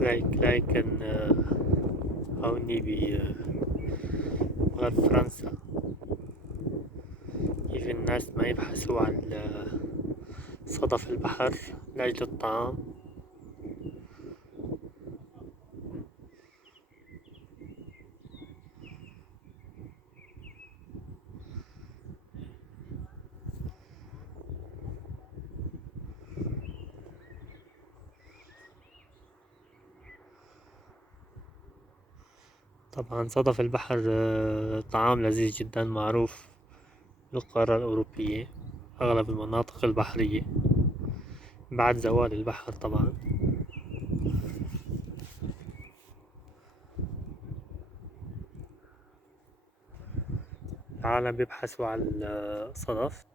لكن هوني بغرب فرنسا كيف الناس ما يبحثوا عن صدف البحر لأجل الطعام. طبعا صدف البحر طعام لذيذ جدا معروف بالقارة الأوروبية، أغلب المناطق البحرية بعد زوال البحر طبعا. العالم بيبحثوا عن الصدف